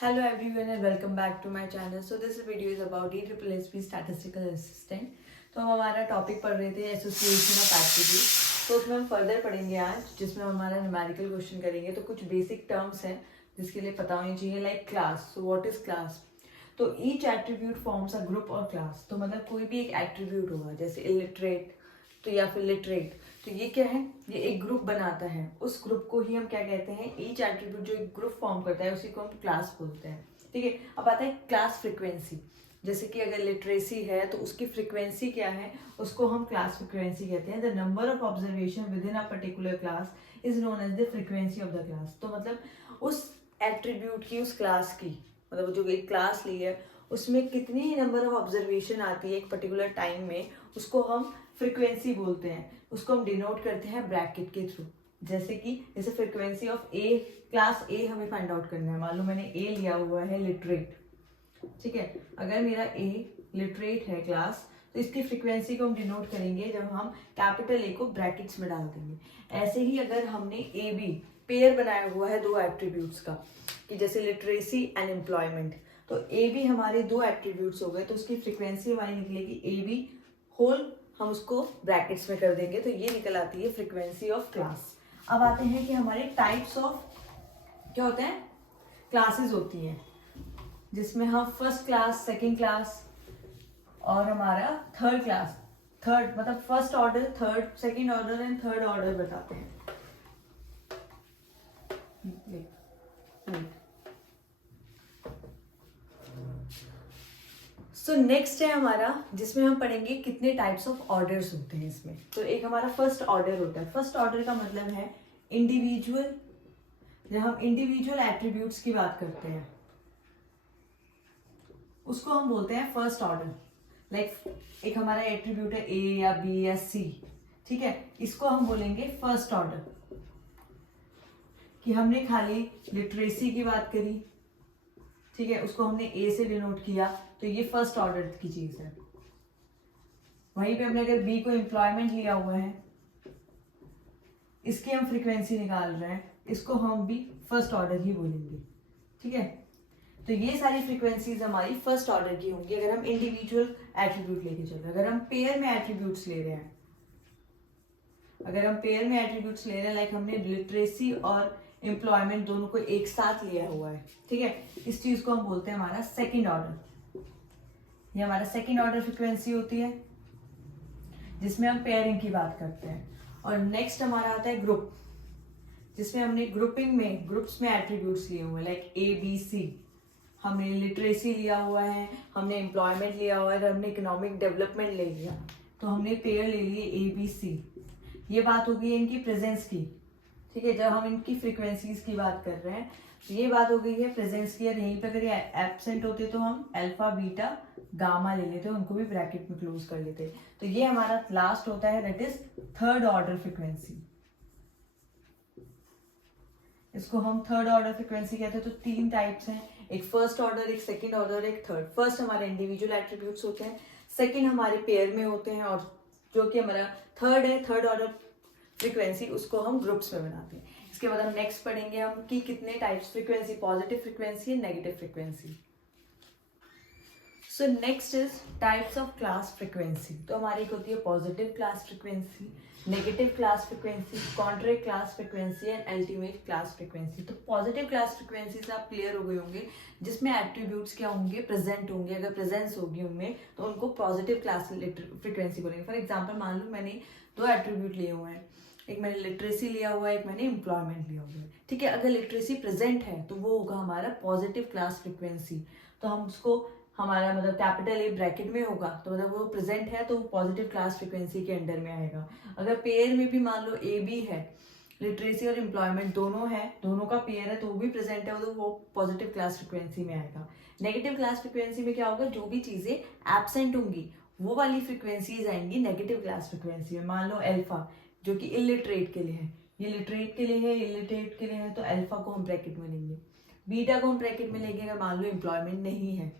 Hello everyone and welcome back to my channel. So this video is about ESSP Statistical Assistant. तो हम हमारा topic पढ़ रहे थे एसोसिएशन ऑफ एट्रीब्यूट। तो उसमें हम फर्दर पढ़ेंगे आज, जिसमें हम हमारा न्यूमेरिकल क्वेश्चन करेंगे। तो कुछ बेसिक टर्म्स हैं जिसके लिए पता होनी चाहिए, like class. So what is class? तो each attribute forms a group और क्लास। तो मतलब कोई भी एक एट्रीब्यूट होगा, जैसे इलिटरेट तो या फिर लिटरेट, तो ये क्या है? ये एक ग्रुप बनाता है। उस ग्रुप को ही हम क्या कहते हैं? ईच एट्रीब्यूट जो एक ग्रुप फॉर्म करता है उसी को हम क्लास बोलते हैं। ठीक है, अब आता है क्लास फ्रीक्वेंसी। जैसे कि अगर लिटरेसी है तो उसकी फ्रीक्वेंसी क्या है, उसको हम क्लास फ्रीक्वेंसी कहते हैं। The number of observation within a particular class is known as the frequency of the class. तो मतलब उस एट्रीब्यूट की, उस क्लास की, मतलब जो एक क्लास ली है उसमें कितनी नंबर ऑफ ऑब्जर्वेशन आती है एक पर्टिकुलर टाइम में, उसको हम फ्रीक्वेंसी बोलते हैं। उसको हम डिनोट करते हैं ब्रैकेट के थ्रू। जैसे फ्रीक्वेंसी ऑफ ए, क्लास ए हमें फाइंड आउट करना है। मान लो मैंने ए लिया हुआ है लिटरेट, ठीक है। अगर मेरा ए लिटरेट है क्लास, तो इसकी फ्रीक्वेंसी को हम डिनोट करेंगे जब हम कैपिटल ए को ब्रैकेट्स में डाल देंगे। ऐसे ही अगर हमने ए बी पेयर बनाया हुआ है दो एट्रीब्यूट्स का, कि जैसे लिटरेसी एंड एम्प्लॉयमेंट, तो ए बी हमारे दो एट्रीब्यूट्स हो गए, तो उसकी फ्रीक्वेंसी हमारी निकलेगी ए बी होल, हम उसको ब्रैकेट्स में कर देंगे, तो ये निकल आती है फ्रीक्वेंसी ऑफ क्लास। अब आते हैं कि हमारे टाइप्स ऑफ क्या होते हैं, क्लासेस होती हैं, जिसमें हम फर्स्ट क्लास, सेकंड क्लास और हमारा थर्ड क्लास, थर्ड मतलब first order, third, second order and third order बताते हैं। सो नेक्स्ट है हमारा, जिसमें हम पढ़ेंगे कितने टाइप्स ऑफ ऑर्डर्स होते हैं इसमें। तो एक हमारा फर्स्ट ऑर्डर होता है। फर्स्ट ऑर्डर का मतलब है इंडिविजुअल, जब हम इंडिविजुअल एट्रीब्यूट्स की बात करते हैं उसको हम बोलते हैं फर्स्ट ऑर्डर। लाइक एक हमारा एट्रीब्यूट है ए या बी या सी, ठीक है, इसको हम बोलेंगे फर्स्ट ऑर्डर। कि हमने खाली लिटरेसी की बात करी, ठीक है, उसको हमने ए से डिनोट किया, तो ये फर्स्ट ऑर्डर की चीज है। वहीं पे हमने अगर बी को एम्प्लॉयमेंट लिया हुआ है, इसकी हम फ्रीक्वेंसी निकाल रहे हैं, इसको हम भी फर्स्ट ऑर्डर ही बोलेंगे। ठीक है, तो ये सारी फ्रीक्वेंसीज हमारी फर्स्ट ऑर्डर की होंगी अगर हम इंडिविजुअल एट्रीब्यूट लेके चल रहे हैं। अगर हम पेयर में एट्रीब्यूट्स ले रहे हैं, लाइक हमने लिटरेसी और एम्प्लॉयमेंट दोनों को एक साथ लिया हुआ है, ठीक है, इस चीज को हम बोलते हैं हमारा सेकंड ऑर्डर। ये हमारा सेकंड ऑर्डर फ्रीक्वेंसी होती है जिसमें हम पेयरिंग की बात करते हैं। और नेक्स्ट हमारा आता है ग्रुप, जिसमें हमने ग्रुपिंग में, ग्रुप्स में एट्रीब्यूट्स लिए हुए हैं, लाइक ए बी सी। हमने लिटरेसी लिया हुआ है, हमने एम्प्लॉयमेंट लिया हुआ है, हमने इकोनॉमिक डेवलपमेंट ले लिया, तो हमने पेयर ले लिए ए बी सी। ये बात हो गई है इनकी प्रेजेंस की, ठीक है। जब हम इनकी फ्रीक्वेंसीज की बात कर रहे हैं, ये बात हो गई है प्रेजेंस की। और यहीं पर अगर ये एब्सेंट होते तो हम अल्फा बीटा गामा ले लेते, उनको भी ब्रैकेट में क्लोज कर लेते। तो ये हमारा लास्ट होता है, that is third order frequency. इसको हम थर्ड ऑर्डर फ्रीक्वेंसी कहते हैं। तो तीन टाइप्स हैं, एक फर्स्ट ऑर्डर, एक सेकंड ऑर्डर, एक थर्ड। फर्स्ट हमारे इंडिविजुअल एट्रीब्यूट्स होते हैं, सेकंड हमारे पेयर में होते हैं, और जो कि हमारा थर्ड है, थर्ड ऑर्डर फ्रीक्वेंसी, उसको हम ग्रुप्स में बनाते हैं। इसके बाद हम नेक्स्ट पढ़ेंगे हम कि कितने types frequency, positive frequency and negative frequency. So next is types of class frequency. तो हमारी एक होती है positive class frequency, negative class frequency, contrary class frequency and ultimate class frequency. तो पॉजिटिव क्लास फ्रीक्वेंसी से आप क्लियर हो गए होंगे, जिसमें एट्रीब्यूट्स क्या होंगे, प्रेजेंट होंगे। अगर प्रेजेंस होगी उनमें तो उनको पॉजिटिव क्लास फ्रीक्वेंसी बोलेंगे। फॉर एग्जाम्पल मान लो मैंने दो एट्रीब्यूट लिए हुए हैं, एक मैंने लिटरेसी लिया हुआ है, एक मैंने एम्प्लॉयमेंट लिया हुआ है, ठीक है। अगर लिटरेसी प्रेजेंट है तो वो होगा हमारा पॉजिटिव क्लास फ्रीक्वेंसी। तो हम उसको, हमारा मतलब कैपिटल ए ब्रैकेट में होगा, तो मतलब वो प्रेजेंट है तो वो पॉजिटिव क्लास फ्रीक्वेंसी के अंडर में आएगा। अगर पेयर में भी मान लो ए बी है, लिटरेसी और एम्प्लॉयमेंट दोनों है, दोनों का पेयर है, तो वो भी प्रेजेंट है, तो वो पॉजिटिव क्लास फ्रीक्वेंसी में आएगा। नेगेटिव क्लास फ्रीक्वेंसी में क्या होगा, जो भी चीजें एब्सेंट होंगी वो वाली फ्रीक्वेंसीज आएंगी नेगेटिव क्लास फ्रीक्वेंसी में। मान लो अल्फा, जो कि इलिटरेट के लिए है, ये लिटरेट के लिए है, इलिटरेट के लिए है, तो अल्फा को हम ब्रैकेट में लेंगे। बीटा को हम ब्रैकेट में लेंगे अगर मान लो एम्प्लॉयमेंट नहीं है।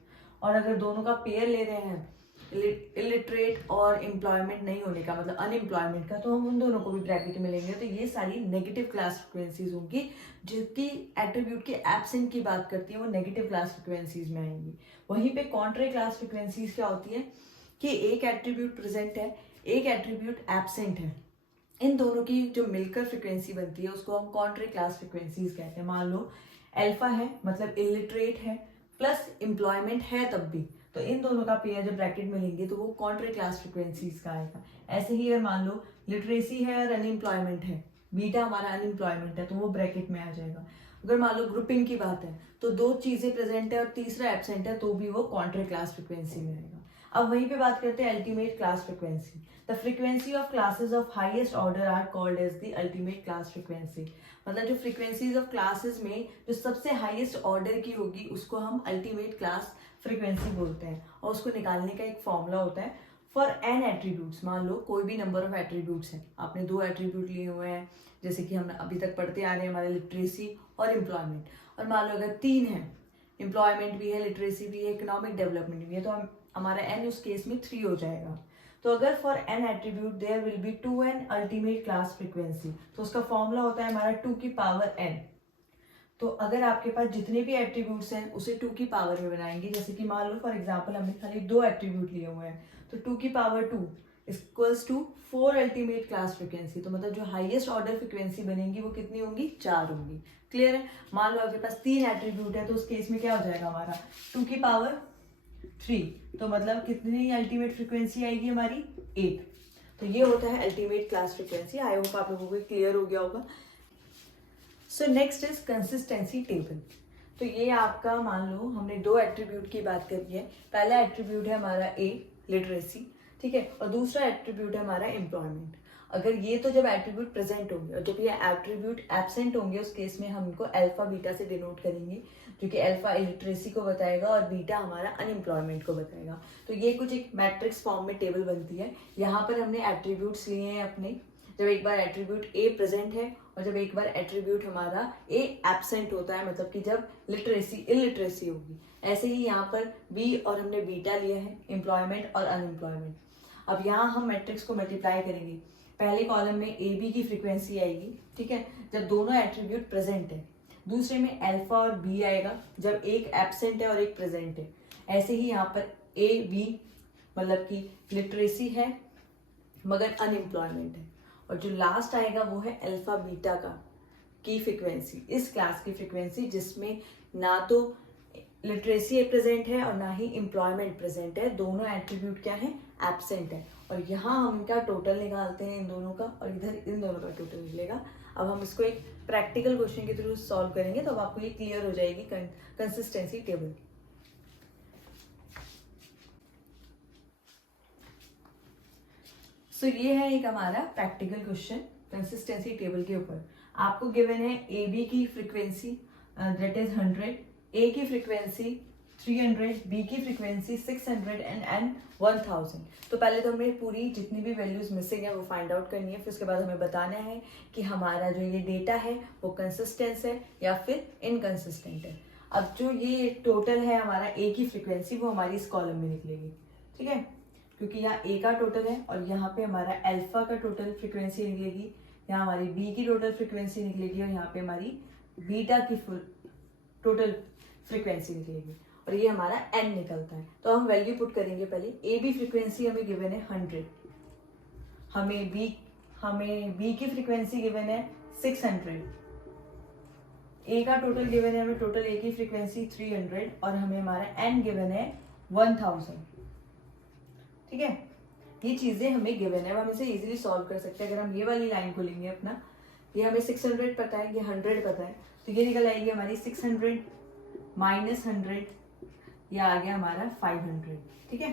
और अगर दोनों का पेयर ले रहे हैं इलिटरेट और एम्प्लॉयमेंट नहीं होने का, मतलब अनएम्प्लॉयमेंट का, तो हम उन दोनों को भी ब्रैकेट में लेंगे। तो ये सारी नेगेटिव क्लास फ्रिक्वेंसीज होंगी, जिसकी एट्रीब्यूट के एब्सेंट की बात करती है, वो नेगेटिव क्लास फ्रिक्वेंसीज में आएंगी। वहीं पे कॉन्ट्रे क्लास फ्रिक्वेंसीज क्या होती है कि एक एट्रीब्यूट प्रेजेंट है, एक एट्रीब्यूट एब्सेंट है, इन दोनों की जो मिलकर फ्रिक्वेंसी बनती है उसको हम कॉन्ट्रे क्लास फ्रिक्वेंसीज कहते हैं। मान लो अल्फा है, मतलब इलिटरेट है प्लस एम्प्लॉयमेंट है तब भी, तो इन दोनों का पेयर जब ब्रैकेट में लेंगे तो वो कॉन्ट्रे क्लास फ्रिक्वेंसीज का आएगा। ऐसे ही अगर मान लो लिटरेसी है और अनएम्प्लॉयमेंट है, बीटा हमारा अनएम्प्लॉयमेंट है, तो वो ब्रैकेट में आ जाएगा। अगर मान लो ग्रुपिंग की बात है तो दो चीजें प्रेजेंट है और तीसरा एब्सेंट है, तो भी वो कॉन्ट्रे क्लास फ्रिक्वेंसी में आएगा। अब वहीं पे बात करते हैं ultimate class frequency. The frequency of classes of highest order are called as the ultimate class frequency. मतलब जो फ्रीक्वेंसीज ऑफ क्लासेस में जो सबसे हाईएस्ट ऑर्डर की होगी उसको हम अल्टीमेट क्लास फ्रीक्वेंसी बोलते हैं, और उसको निकालने का एक फॉर्मूला होता है फॉर एन एट्रीब्यूट्स। मान लो कोई भी नंबर ऑफ एट्रीब्यूट्स हैं, आपने 2 एट्रीब्यूट लिए हुए हैं, जैसे कि हम अभी तक पढ़ते आ रहे हैं हमारे लिटरेसी और एम्प्लॉयमेंट, और मान लो अगर 3 है, एम्प्लॉयमेंट भी है, लिटरेसी भी है, इकोनॉमिक डेवलपमेंट भी है, तो हमारा एन उस केस में 3 हो जाएगा। तो अगर for an attribute there will be 2n ultimate class frequency, तो उसका फॉर्मूला होता है हमारा 2 की पावर n। तो अगर आपके पास जितने भी एट्रीब्यूट्स हैं उसे 2 की पावर में बनाएंगे, जैसे कि मान लो फॉर एग्जांपल हमने खाली 2 एट्रीब्यूट लिए हुए हैं, तो 2 की power 2 equals to 4 ultimate class frequency. तो मतलब जो हाईएस्ट ऑर्डर फ्रीक्वेंसी बनेगी वो कितनी होंगी, 4 होंगी। क्लियर है। मान लो आपके पास 3 एट्रीब्यूट है, तो उस केस में क्या हो जाएगा हमारा 2 की पावर 3, तो मतलब कितनी अल्टीमेट फ्रीक्वेंसी आएगी हमारी 8। तो ये होता है ultimate class frequency. I hope आप लोगों को क्लियर हो गया होगा। सो नेक्स्ट इज कंसिस्टेंसी टेबल। तो ये आपका मान लो हमने 2 एट्रीब्यूट की बात करी है। पहला एट्रीब्यूट है हमारा ए, लिटरेसी, ठीक है, और दूसरा एट्रीब्यूट है हमारा एम्प्लॉयमेंट। अगर ये तो जब एट्रीब्यूट प्रेजेंट होंगे और जब ये एट्रीब्यूट एब्सेंट होंगे उस केस में हम इनको अल्फा बीटा से डिनोट करेंगे, जो कि अल्फा इलिटरेसी को बताएगा और बीटा हमारा अनएम्प्लॉयमेंट को बताएगा। तो ये कुछ एक मैट्रिक्स फॉर्म में टेबल बनती है। यहाँ पर हमने एट्रीब्यूट्स लिए हैं अपने, जब एक बार एट्रीब्यूट ए प्रेजेंट है और जब एक बार एट्रीब्यूट हमारा ए एब्सेंट होता है, मतलब कि जब लिटरेसी इलिटरेसी होगी। ऐसे ही यहाँ पर बी और हमने बीटा लिया है, एम्प्लॉयमेंट और अनएम्प्लॉयमेंट। अब यहाँ हम मैट्रिक्स को मल्टीप्लाई करेंगे। पहले कॉलम में ए बी की फ्रीक्वेंसी आएगी, ठीक है, जब दोनों एट्रीब्यूट प्रेजेंट है। दूसरे में अल्फा और बी आएगा जब एक एब्सेंट है और एक प्रेजेंट है। ऐसे ही यहाँ पर ए बी मतलब कि लिटरेसी है मगर अनएम्प्लॉयमेंट है, और जो लास्ट आएगा वो है अल्फा बीटा का की फ्रीक्वेंसी, इस क्लास की फ्रीक्वेंसी जिसमें ना तो लिटरेसी प्रेजेंट है और ना ही एम्प्लॉयमेंट प्रेजेंट है। दोनों एट्रीब्यूट क्या है, एब्सेंट है। और यहाँ हम इनका टोटल निकालते हैं इन दोनों का, और इधर इन दोनों का टोटल मिलेगा। अब हम इसको एक प्रैक्टिकल क्वेश्चन के थ्रू सॉल्व करेंगे, तो अब आपको ये क्लियर हो जाएगी कंसिस्टेंसी टेबल। सो ये है एक हमारा प्रैक्टिकल क्वेश्चन कंसिस्टेंसी टेबल के ऊपर। आपको गिवन है ए बी की फ्रीक्वेंसी दैट इज 100, ए की फ्रीक्वेंसी 300, बी की फ्रीक्वेंसी 600 एंड एन 1000। तो पहले तो हमें पूरी जितनी भी वैल्यूज मिसिंग है वो फाइंड आउट करनी है, फिर उसके बाद हमें बताना है कि हमारा जो ये डेटा है वो कंसिस्टेंस है या फिर इनकंसिस्टेंट है। अब जो ये टोटल है हमारा ए की फ्रीक्वेंसी वो हमारी इस कॉलम में निकलेगी, ठीक है, क्योंकि यहाँ ए का टोटल है और यहाँ पे हमारा अल्फा का टोटल फ्रीक्वेंसी निकलेगी, यहाँ हमारी बी की टोटल फ्रीक्वेंसी निकलेगी और यहाँ पे हमारी बीटा की टोटल फ्रीक्वेंसी निकलेगी, और ये हमारा एन निकलता है। तो हम वैल्यू पुट करेंगे। पहले ए बी फ्रीक्वेंसी हमें गिवन है 100, हमें बी की फ्रीक्वेंसी गिवन है 600, ए का टोटल गिवन है हमें टोटल ए की फ्रीक्वेंसी 300 और हमें हमारा एन गिवन है 1000, ठीक है। ये चीजें हमें गिवन है, अब हम इसे इजीली सॉल्व कर सकते हैं। अगर हम ये वाली लाइन को लेंगे अपना, ये हमें 600 पता है, ये 100 पता है, तो ये निकल आएगी हमारी 600 माइनस 100, ये आ गया हमारा 500, ठीक है।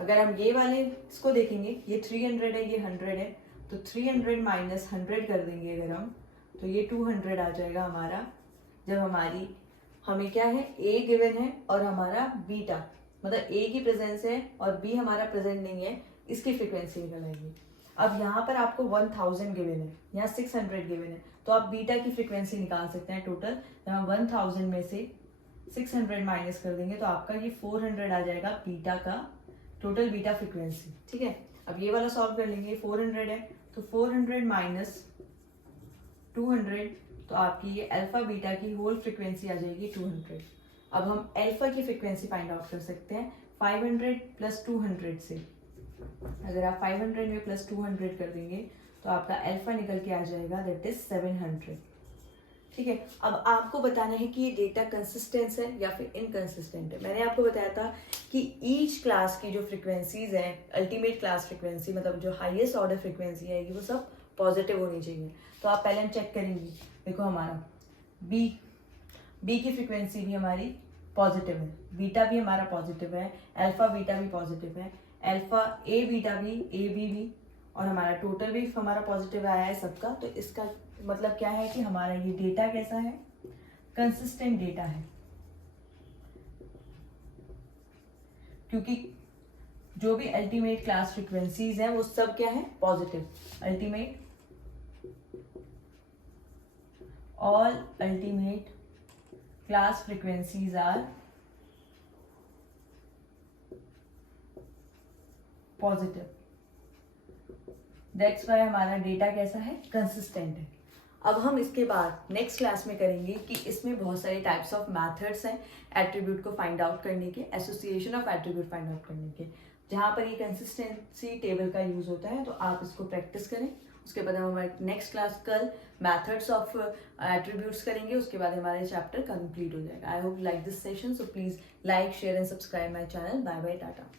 अगर हम ये वाले इसको देखेंगे, ये 300 है, ये 100 है, तो 300 माइनस 100 कर देंगे अगर हम, तो ये 200 आ जाएगा हमारा। जब हमें क्या है, ए गिवन है और हमारा बीटा मतलब ए की प्रेजेंस है और बी हमारा प्रेजेंट नहीं है, इसकी फ्रीक्वेंसी निकल आएगी। अब यहाँ पर आपको 1000 गिवन है, यहाँ 600 गिवन है, तो आप बीटा की फ्रीक्वेंसी निकाल सकते हैं टोटल। यहाँ 1000 में से 600 माइनस कर देंगे तो आपका ये 400 आ जाएगा बीटा का टोटल बीटा फ्रिक्वेंसी, ठीक है। अब ये वाला सॉल्व कर लेंगे, 400 है तो 400 माइनस 200, तो आपकी ये अल्फा बीटा की होल फ्रिक्वेंसी आ जाएगी 200। अब हम अल्फा की फ्रिक्वेंसी फाइंड आउट कर सकते हैं 500 प्लस 200 से। अगर आप 500 में प्लस 200 कर देंगे तो आपका अल्फा निकल के आ जाएगा, दैट इज 700, ठीक है। अब आपको बताना है कि ये डेटा कंसिस्टेंट है या फिर इनकंसिस्टेंट है। मैंने आपको बताया था कि ईच क्लास की जो फ्रिक्वेंसीज हैं, अल्टीमेट क्लास फ्रिक्वेंसी मतलब जो हाईएस्ट ऑर्डर फ्रिक्वेंसी आएगी वो सब पॉजिटिव होनी चाहिए। तो आप पहले हम चेक करेंगे, देखो हमारा बी की फ्रिक्वेंसी भी हमारी पॉजिटिव है, बीटा भी हमारा पॉजिटिव है, अल्फा बीटा भी पॉजिटिव है, अल्फा ए बीटा भी, ए बी भी, और हमारा टोटल भी हमारा पॉजिटिव आया है सबका। तो इसका मतलब क्या है कि हमारा ये डेटा कैसा है, कंसिस्टेंट डेटा है, क्योंकि जो भी अल्टीमेट क्लास फ्रिक्वेंसीज हैं वो सब क्या है, positive. Ultimate, all ultimate class frequencies are positive, that's why हमारा डेटा कैसा है, कंसिस्टेंट है। अब हम इसके बाद नेक्स्ट क्लास में करेंगे कि इसमें बहुत सारे टाइप्स ऑफ मेथड्स हैं एट्रीब्यूट को फाइंड आउट करने के, association of attribute find out करने के, जहाँ पर ये कंसिस्टेंसी टेबल का यूज होता है। तो आप इसको प्रैक्टिस करें। उसके बाद हम हमारे नेक्स्ट क्लास कल मेथड्स ऑफ एट्रीब्यूट्स करेंगे। उसके बाद हमारा चैप्टर कंप्लीट हो जाएगा। I hope like this session, so please like, share and subscribe my channel. Bye bye, Tata.